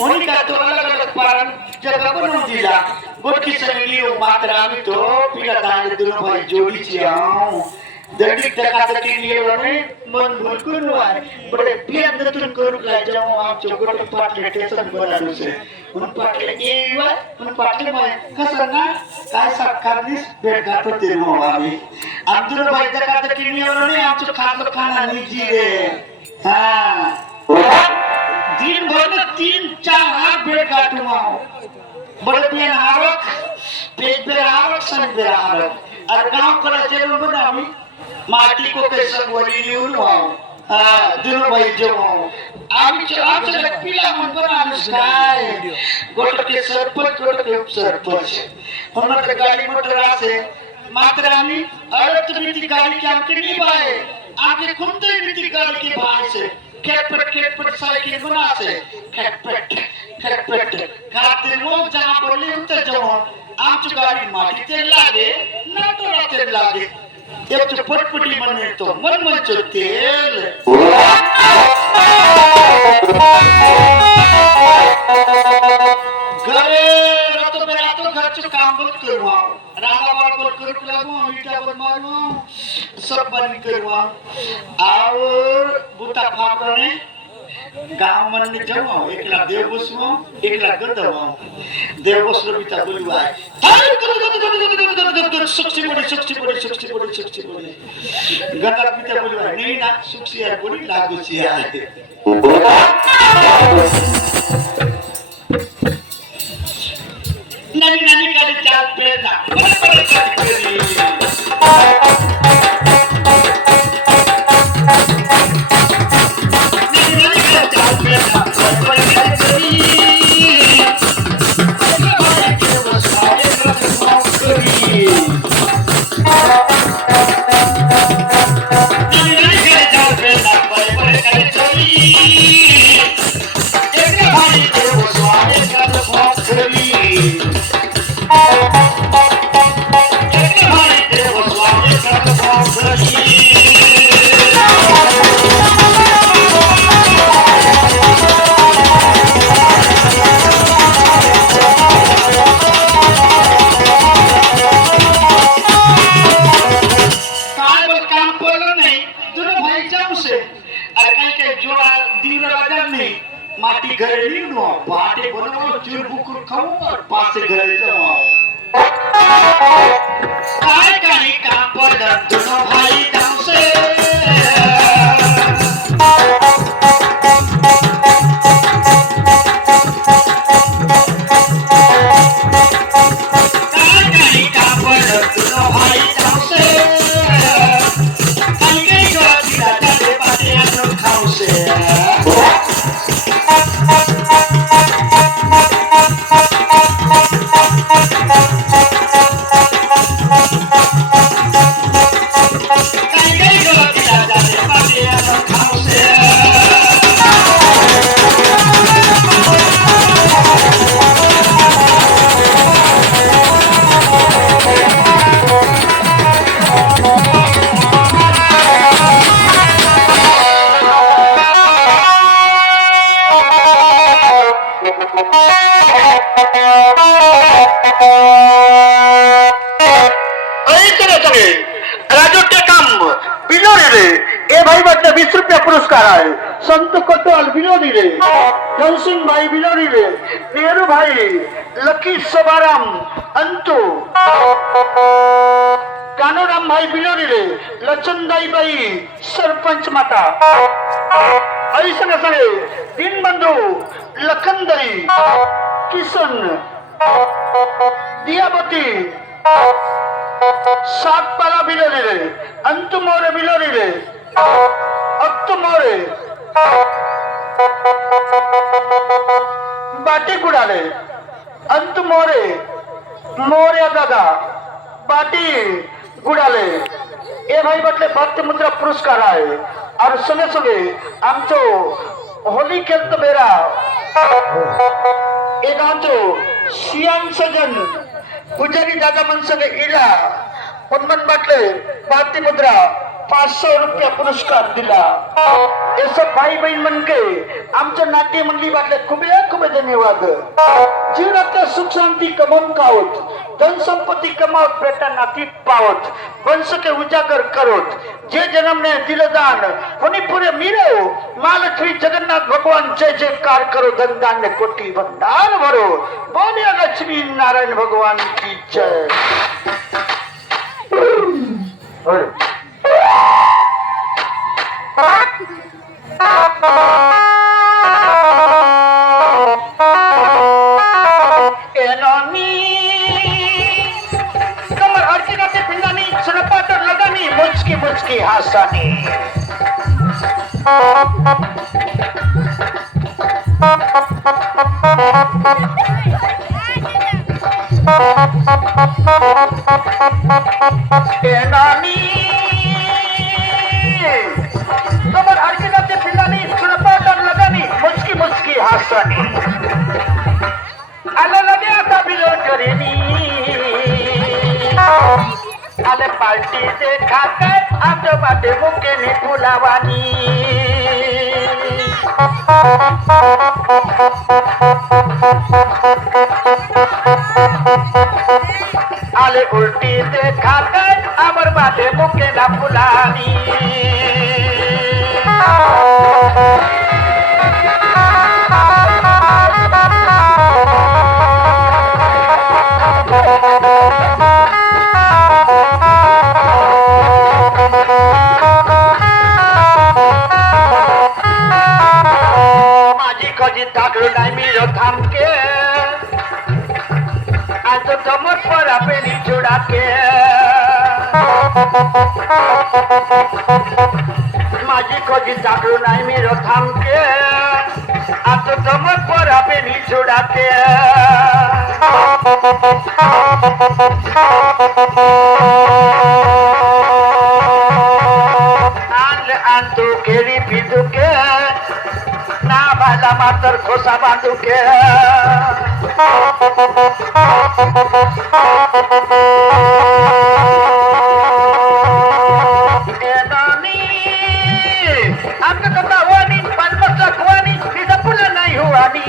उन्हीं का तो अलग अलग पारण जगह बनवून दिला गोटकी सगळी मात्र आम्ही तो पिला दांड दोन भाई जोडीची आहो दंडी टकाटकी नियोने मन भरकून वार बडे बियांदतून करू काय जेव्हा आमच्या गोट पाटले टेसन बनालो से उन पाटले येवा उन पाटले मग कसं ना काय सरकारनीच भेट घात होते मग आम्ही आमचं भाई टकाटकी नियोने आमचं खाल्लं खाना निजी रे हा दिन भर में 3-4 भेट घाटू माओ बड़े पियन आवक पेट पे आवक संग पे आवक और गांव करा चलो बनावी माटी को कैसे वली निउन वाओ हां दिनो भाई जो आमचे पिला मन बनानुस काय गोट के सरपंच गोट के उपसरपंच हमर गाड़ी मोटर आसे मात्र आम्ही अडत नीति गाड़ी के आमके नहीं पाए आगे खुदे नीति गाड़ी के भाई से खेपट साइकिल बना से खेपट खाते लोग जहां बोले उतर जाओ आमची गाड़ी माटी तेल लागे ना तो तेल लागे एक तो पटपटी मने तो मन तेल घरे रतो मेरा तो घर से काम बंद करवा रागा बार बोल कर लागू ईटा बंद मारू सब बंद करवा और बुता फापरने गांव मन में जाओ एकला देव बसवा एकला गंधवा देव बसलो बिता बोलवा सुक्षी बड़ी गंधा बिता बोलवा नहीं ना सुक्षी है बड़ी लागू सी है नानी का चाल पे ना बड़े माटी घरे लीनो बाटे बनो चूर बुकुर खाओ और पासे घरे जाओ काय काय काम पर दोनों भाई गांव से काय काय काम पर दोनों भाई गांव से कहीं जो दिला दे बाटे हम खाओ से पुरस्कार आहे संत कोतवाल विनोदी रे धनसिंह भाई विनोदी रे नेहरू भाई लकी सबाराम अंतु कानोराम भाई विनोदी रे लचनदाई भाई सरपंच माता ऐसा सगळे दीनबंधू लखनदाई किशन दियाबती सातपाला विनोदी रे अंतु मोरे विनोदी रे अक्तो मोरे बाटी गुड़ाले अंत मोरे मोरे दादा बाटी गुड़ाले ए भाई बटले भक्त मुद्रा पुरस्कार आहे और सगे सगे आमचो होली खेलत बेरा एक आमचो सियान सजन पुजारी दादा मनसगे इला पन्मन बटले भारती मुद्रा 500 रुपया पुरस्कार दिला असं भाई बहीण म्हणके आमच्या नाट्य मंडळी वाटले खूप खूप धन्यवाद. जीवनातल्या सुख शांती कमवून कावत, धन संपत्ती कमावत, बेटा नाती पावत, वंश के उजागर करोत, जे जन्म ने दिल दान होनी पूरे मीरो, महालक्ष्मी जगन्नाथ भगवान जय जयकार करो, धन दान ने कोटि भंडार भरो, बोलिए लक्ष्मी नारायण भगवान की जय. मुझकी मुझकी हासानी नानी कमर अडकिनाते पिंडानी सुरपाटर लगानी मुझकी मुझकी हासानी आला लगे आता बिलोड करेनी आले पार्टी से खाकर आजो बाटे मुके ने फुलावानी आले उल्टी से खाकर अमर बाटे मुके ना फुलानी ठाकरो नाही मी थांब के आज तो कमर पर अपनी जोड़ा के माझी खोजी ठाकरो नाही मी थांब के आज तो कमर पर अपनी जोड़ा के आन तू केली पिजू के ना भाला मातर खोसा बांधू के आमचं कथा हुआनी पानपसला खुआनी तिचा पुला नाही हुआनी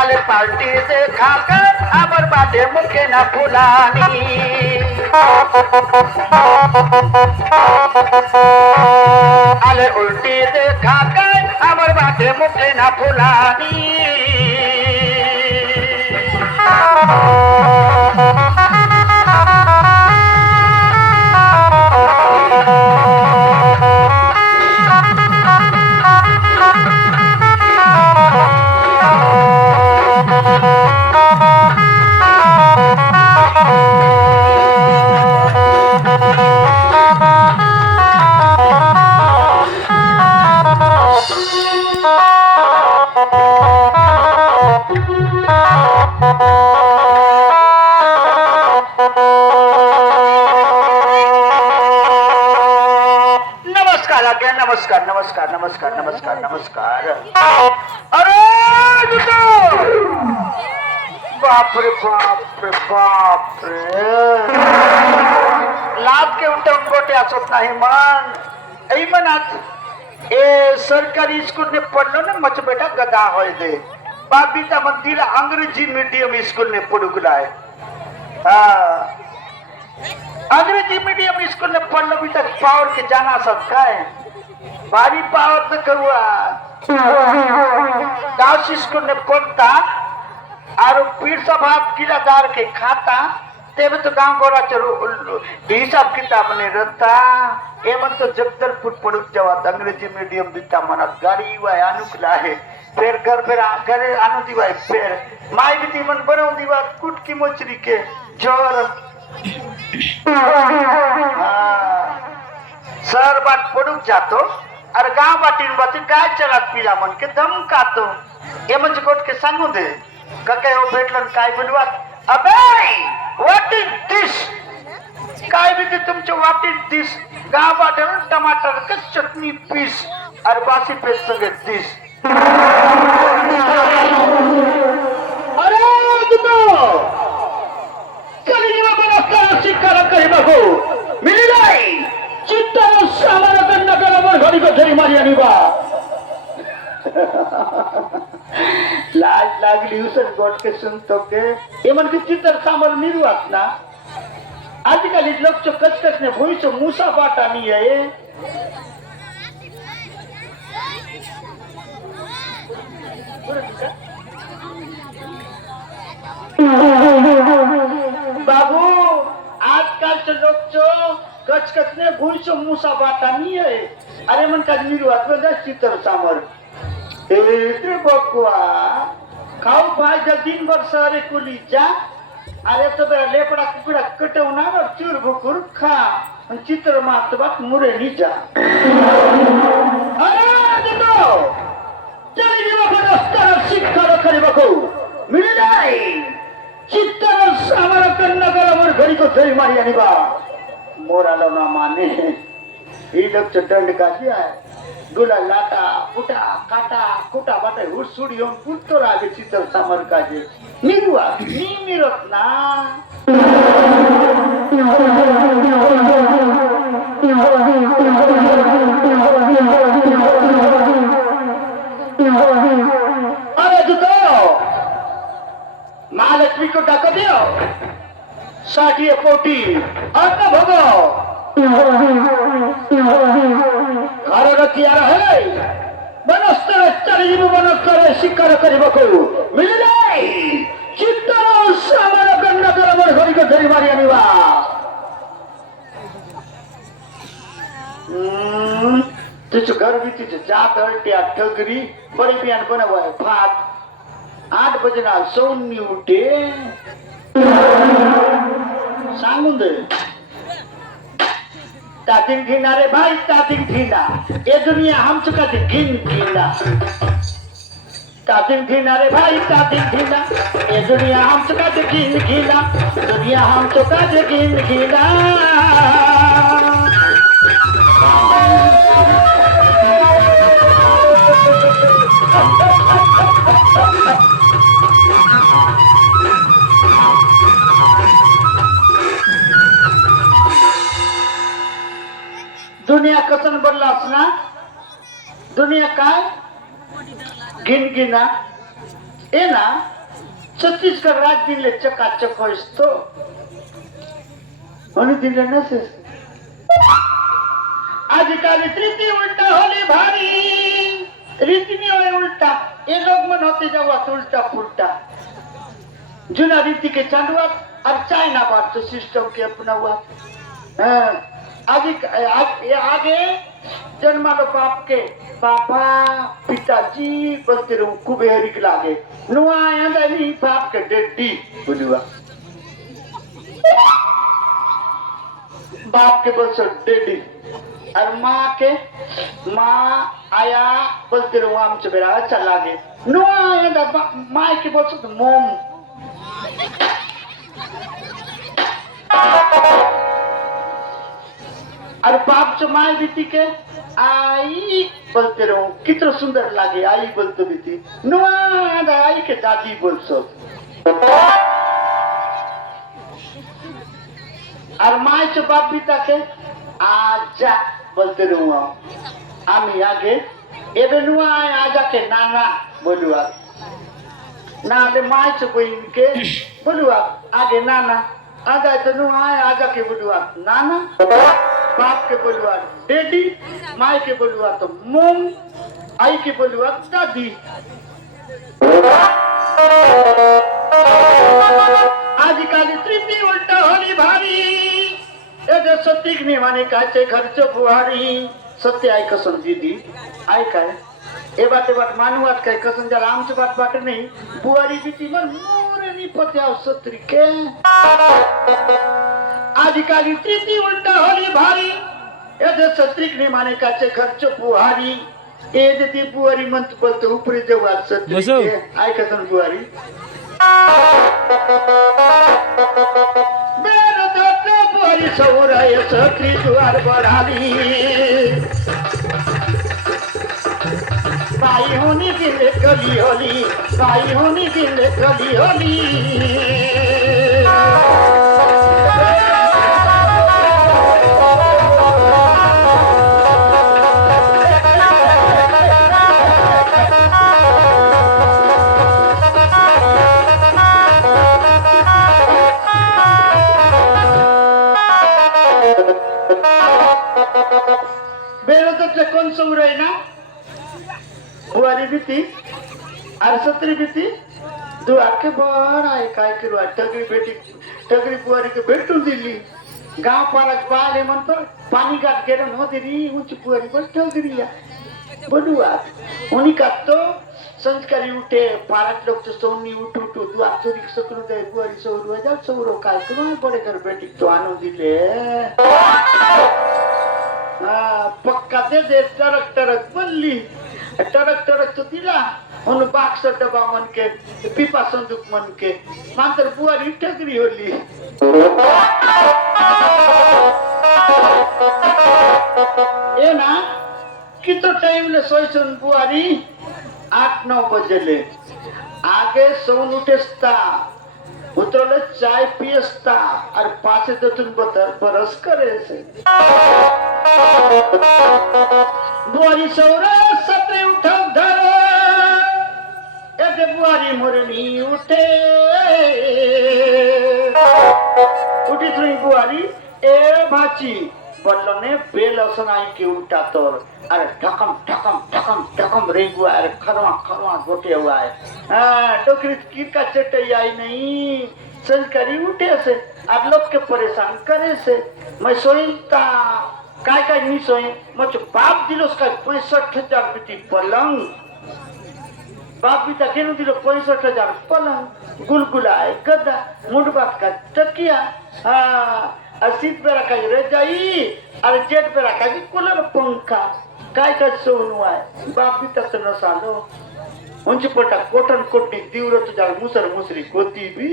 आले पार्टी से खाकर अमर बाटे मुखे ना फुलानी आले उल्टी से खाकर अमर बाटे मुखे ना फुलानी नमस्कार नमस्कार नमस्कार नमस्कार नमस्कार. अरे बाप रे बाप रे बाप रे लाद के उठून गोटे असत नाही मन ऐ मनात ए सरकारी स्कूल ने पढ़लो ने मच बेटा गदा होय दे बाबीता मंदिर अंग्रेजी मीडियम स्कूल ने पढ़ुगलाय अंग्रेजी मीडियम स्कूल ने पढ़लो भी तक पावर के जाना सब काय भारी पावर न करुआ गाँव स्कूल ने पढ़ता और पीर सभा किलादार के खाता तेरे तो गांव गोरा चलो हिसाब किताब ने रहता एवं तो जगदलपुर पड़ुक जावा अंग्रेजी मीडियम बीता मना गाड़ी हुआ अनुकूला है फिर घर आनु दीवा फिर माई भी मन बनो दीवा कुट की मोचरी के जोर सर बाट पड़ुक जातो और गांव बाटीन बाती गाय चलात पीला मन के दम कातो एमन गोट के सांगू दे कके हो भेटलन काय बनवा अबे व्हाट इज दिस काय भी तुमचे व्हाट इज दिस गांव बाटीन टमाटर के चटनी पीस और बासी पे संगे दिस अरे दुतो कली में बना का शिकार कहे बहो मिली नहीं চিত্তর সামার কন্যাকার আমার ঘড়িকে ধরে মারিয়া নিবা लाज लागली उसर गोट के सुन तो के एमन के चित्तर सामर मिरुआत ना आजकल लोग जो कचकच ने भूई सो मूसा बाटा नहीं है बाबू आजकल के लोग जो कचकच ने भूई सो मूसा बाटा नहीं है अरे मन का मिरुआत में चित्तर सामर ते बकुआ खाऊ पाहिजे दिन भर सारे कुली जा अरे तो लेपडा कुकडा कटवणार चूर भुकुर खा चित्र मातबात मुरे निजा अरे देखो चली जीवा रस्ता शिखर खरी बकू मिले जाय चित्र सामर कन्नगर मोर घरी को धरी मारी आनिबा मोरालो ना माने ही लोग दंड काशी आहे गुला लाटा कुटा काटा कुटा बाटे हुडसुड येऊन पुरतो रागे चित्र सामर काजे निरुआ नी मिरत ना अरे जुतो महालक्ष्मी को डाका दियो साठी पोटी अन्न भोगो घर रखियार है बनस्तर चरीब बनस्तर शिकार करबको मिलले चित्तर सामर गंडकर मोर घरी को धरी मारी आनिबा तुझ घर भी तुझ जात हलट्या ठगरी बड़ी बियान बनवा भात 8 बजे ना सोनी उठे सांगून दे तातिन घिना रे भाई तातिन घिना ये दुनिया हम चुका थी घिन घिना तातिन घिना रे भाई तातिन घिना ये दुनिया हम चुका थी घिन घिना दुनिया हम चुका थी घिन घिना दुनिया कसन बनलास ना दुनिया काय गिन गिना ए ना छत्तीसगढ़ राज्य दिले चकाचक होतो आणि दिले नसेस आजकाल रीति उल्टा होली भारी रीति नहीं होए उल्टा ये लोग मन होते जावा उल्टा पुल्टा जुना रीति के चांदवा और चाइना बात तो सिस्टम के अपना हुआ आगे जन्मा लो बाप के पापा पिताजी बोलते रहो कुबेरी के लागे नुआ आंदा नहीं बाप के डेडी बुझुआ बाप के बोलते डेडी और माँ के माँ आया बोलते रहो आमचे बेरा अच्छा लागे नुआ आंदा माँ के बोलते मोम और बाप जो माय बीती के आई बोलते रहो कितना सुंदर लागे आई बोलते बीती नुआ आई के दादी बोलसो और माय जो बाप बीता के आजा बोलते रहो आमी आगे एबे नुआ आजा के नाना बोलुआ ना ले माय जो बहन के बोलुआ आगे नाना आजा तो नुआ आजा के बोलुआ नाना बाप के बोलुआ डेडी माई के बोलुआ तो मोम आई के बोलुआ दादी आजकल तृतीय उल्टा होली भारी ये सत्य नहीं माने काचे घरचो बुहारी सत्य आई कसम दीदी आई काय ए बात मानुवात काय कसम जरा आमची बात नाही बुहारी दीदी मन मोरे नहीं पत्या सत्री के आजकल तृतीय उल्टा होली भारी ये सत्रिक ने माने काचे खर्च बुहारी ए ती बुहारी मंत बोलतो उपरी जेव्हा सत्रिक आय कसं बुहारी बेरो तो बुहारी सौराय सत्री द्वार बढ़ाली बाई होनी दिल कली होली बाई होनी दिल कली होली बुवारी भीती अरे सत्री भीती तू आखे बड़ आहे काय करू टगरी बुवारी के भेटून दिली गाव पारात पाहिले म्हणतो पाणी गाठ गेलं नव्हते री उंची बुवारी पण टगरी या बडुआ उन्हीं का तो संस्कारी उठे पारात लोग तो सोनी उठू तू आचोरी सकरू दे बुवारी सौरू जा सौरो काय करू बड़े कर बेटी तो आनो दिले पक्का दे टरक टरक बोलली टरक टरक तो दिला उन बाक्स डब्बा मन के पीपा संदूक मन के मात्र बुआरी टगरी होली ये ना कितो टाइम ले सोचन बुआरी 8-9 बजेले आगे सोन उठेस्ता उतरले चाय पियस्ता और पाचे दतून बरस करे से बुआरी सौरा सत्रे उठव धरे बुआरी मोरनी उठे उठी तुम बुआरी ए भाची बोलो ने बेल असनाई के उल्टा तोर अरे ठकम ठकम ठकम ठकम रेगु अरे खरवा खरवा गोटे हुआ है हाँ टोकरी कीर का चटई आई नहीं संस्कारी उठे से आप लोग के परेशान करे से मैं सोईता काय काय नहीं सोई मुझे बाप दिलो उसका 65,000 रुपये पलंग बाप भी तकेनु दिलो 65,000 पलंग गुलगुला है गद्दा मुंडबात का तकिया हाँ सीट पे रखा रह जाई अरे जेट पे रखा कि कूलर पंखा काय का सोनू है बाप भी तक न सालो उनसे पटा कोटन कोटनी तीव्र तुझा मुसर मुसरी कोती भी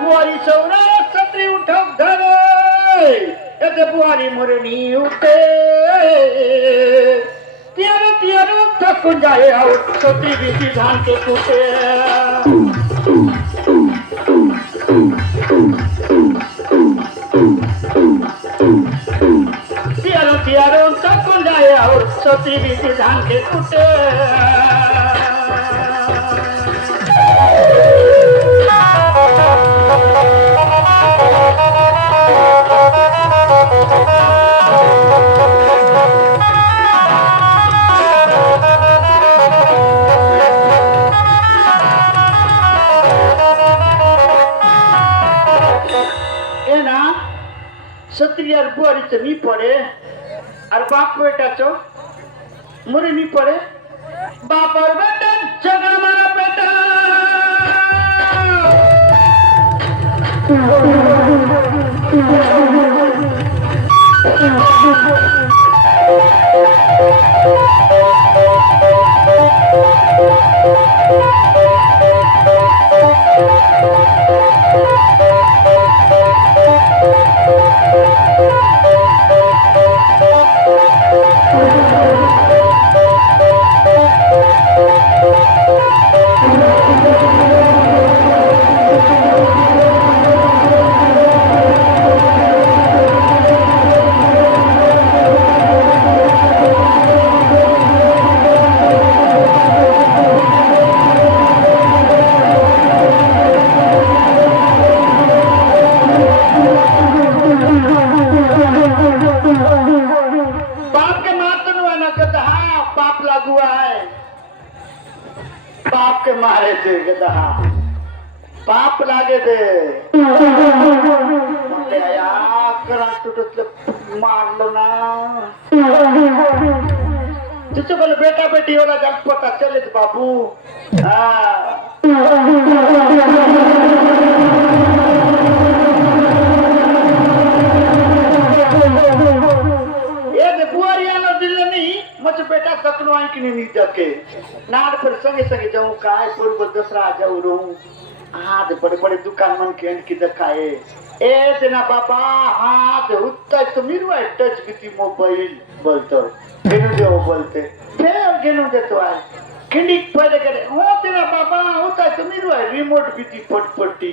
बुआरी सौरा सत्री उठव धरे एते बुआरी मोरनी उठे तियारो तियारो थक जाए और छोटी बीती धान के कूटे तियारो तियारो थक जाए और छोटी बीती धान के कूटे सत्रियार बुआरी तो नहीं पड़े और बाप बेटा तो मुरे नहीं पड़े बाप और बेटा जगह मारा बेटा बाप के मारे थे गधा पाप लागे थे मार लो ना तुझे बोले बेटा बेटी वाला जब पता चले तो बाबू मच बेटा सकलो आई कि नहीं जके नाड़ पर संगे संगे जाऊं काय पूर्व दसरा जाऊं रहूं हाथ बड़े बड़े दुकान मन के की दिखाए ए देना बाबा हाथ उत्ता तो मिरवा टच बिती मोबाइल बोलतो फिर जो बोलते फिर गेनो देतो आए खिंडी पहले करे ओ तेरा बाबा उत्ता तो मिरवा रिमोट बिती पटपटी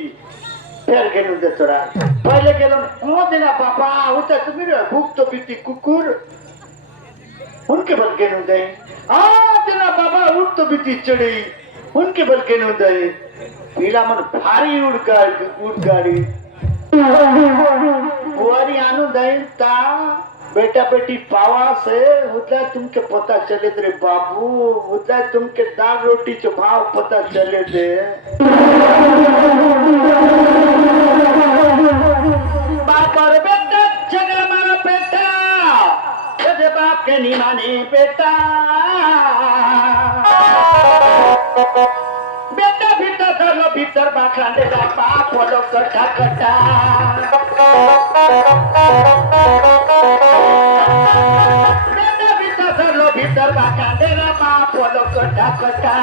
फिर गेनो देतो रा पहले गेलो ओ देना बाबा उत्ता तो मिरवा भूख तो बिती कुकुर उनके बल के नु दे तेरा बाबा उठ तो बीती चढ़ी उनके बल के नु दे पीला मन भारी उड़ गाड़ी बुआरी आनु दईता बेटा बेटी पावा से होता है तुमके पता चले रे बाबू होता है तुमके दाल रोटी के भाव पता चले दे बाप और बेटा झगड़ा मारा बेटा तेरे बाप के नहीं माने बेटा बेटा भीतर धरो भीतर बाखा दे बाप बोलो कटा कटा बेटा भीतर धरो भीतर बाखा दे बाप बोलो कटा कटा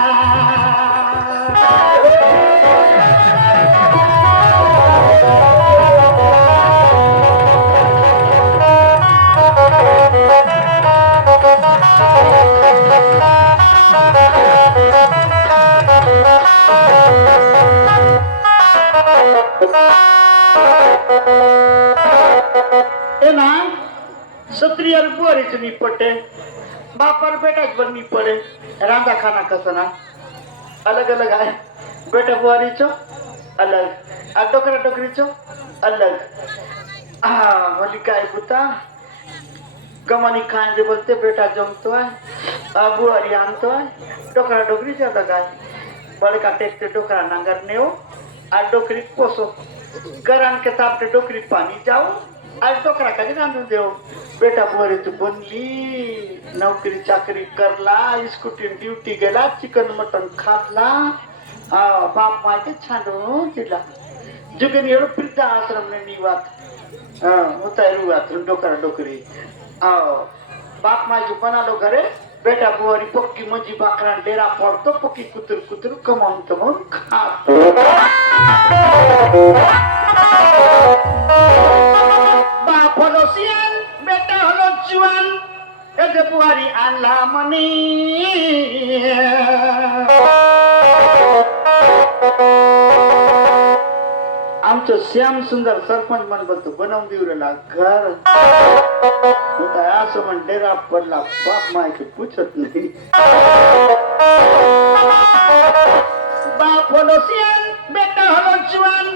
ना क्षत्रिय बुआरीच मी पटे बापर बेटाच पण मी पडे रांधा खाना कसं ना अलग अलग आहे बेटा बुआरीचो अलग आ डोकरा डोकरीचो अलग हा बोली काय पुता कमानी खाए बोलते बेटा जमतो है बुआरी आणतो है डोकरा डोकरीचो अलग आहे बड़का टेकते डोकरा नांगर नेओ आ डोकरी पोसो गरान के तापते डोकरी पानी जाओ आज डोकरा का रांधून देव बेटा बुआरी तू बनली नौकरी चाकरी करला स्कूटी ड्यूटी गेला चिकन मटन खातला बाप माहिती छान तिला जुगन एवढं वृद्ध आश्रम ने निवात होता रुवात डोकरा डोकरी बाप माझी बनालो घरे बेटा बुआरी पक्की मजी बाकरा डेरा पडतो पक्की कुतर कुतर कमावून कमावून खात बाप हलो सियान बेटा हलो जुवान एजे बुआरी आणला मनी आमचं श्याम सुंदर सरपंच म्हण बोलतो बनवून देऊ राहिला घर असं म्हण डेरा पडला बाप माहिती पूछत नाही बाप हलो सियान बेटा हलो जुवान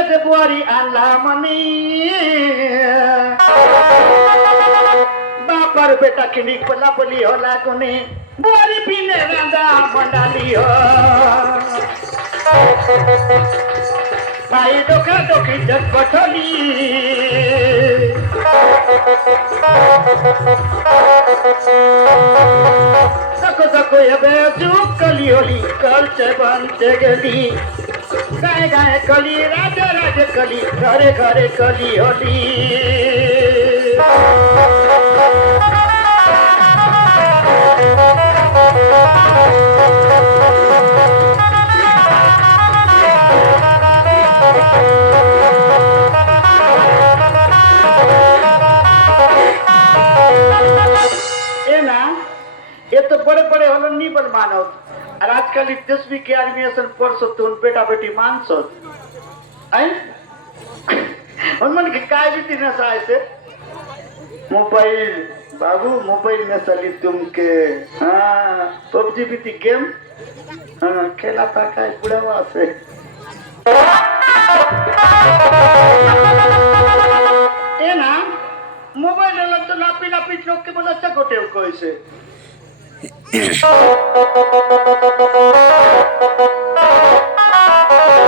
एजे बुआरी आणला मनी बापर बेटा खिंडी पला पली हो लागोने बुआरी पीने रांधा मंडाली हो भाई डोका डोकी जग बठली सको सको एबे जुक कली होली कलचे बनते गेली गाय गाय कली राजा राजा कली घरे घरे कली होली ये तो बड़े बड़े होलो नहीं बन मानव और आजकल 10वीं 11वीं असन पढ़सो तो बेटा बेटी मानसो आई मन के काय भी न साय से मोबाइल बाबू मोबाइल में चली तुमके हाँ पबजी भी थी गेम हाँ खेला था काय बुढ़ावा से ये ना मोबाइल अलग तो लापी लापी लोग के बोला अच्छा गोटे को ऐसे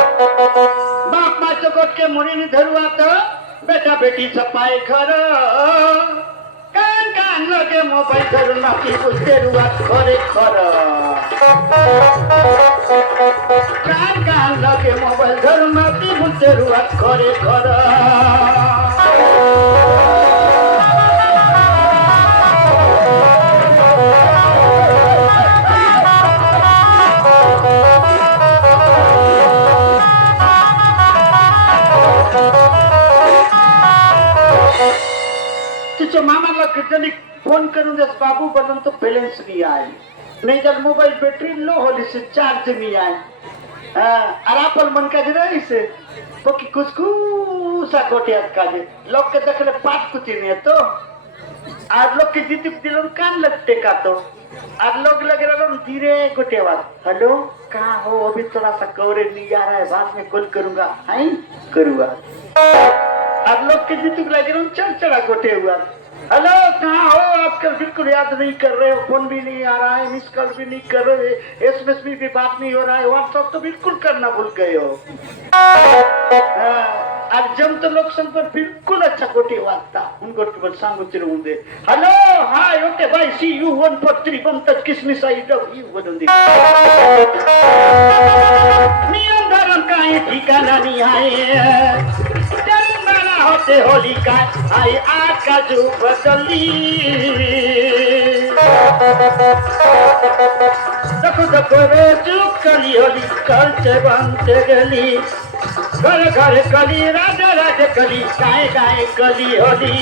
बाप मा चकोट के मुनी धरुआत बेटा बेटी सपाई घर कान कान लगे मोबाइल धरून माती बुझते रुआत खरे खर कान कान लगे मोबाइल धरून माती बुझते रुआत खरे खर तुझ्या मामाला कधी फोन करून देस बाबू बनून तो बैलेंस नहीं आए नहीं जब मोबाइल बैटरी लो होली से चार्ज नहीं आए अरापल मन का जरा इसे तो कि कुछ सा कोटिया का जे लोग के देखले पाट कुछ नहीं है तो आज लोग के जीती दिलों कान लगते का तो आज लोग लग रहा है धीरे कोटेवाद हेलो कहाँ हो अभी थोड़ा सा कवरेज नहीं आ रहा है बाद में कॉल करूंगा हाई करूंगा आप लोग के जीतू लगे चल चढ़ा गोटे हुआ। हेलो कहाँ हो आजकल? बिल्कुल याद नहीं कर रहे हो, फोन भी नहीं आ रहा है, मिस कॉल भी नहीं कर रहे, एसएमएस में भी बात नहीं हो रहा है, व्हाट्सएप तो बिल्कुल करना भूल गए हो। आज जम तो लोग संपर्क बिल्कुल अच्छा गोटे वार्ता उनको केवल सांगुतिर होंगे। Hello hi okay bye see you 143 बंतज किसमिस आई लव यू बोलूंगी। नियम धर्म का ये ठिकाना नहीं है, होते होली का आई आज का जो बदली देखो देखो रोज कली होली करते बनते गली घर घर कली राजा राजा कली गाय गाय कली होली।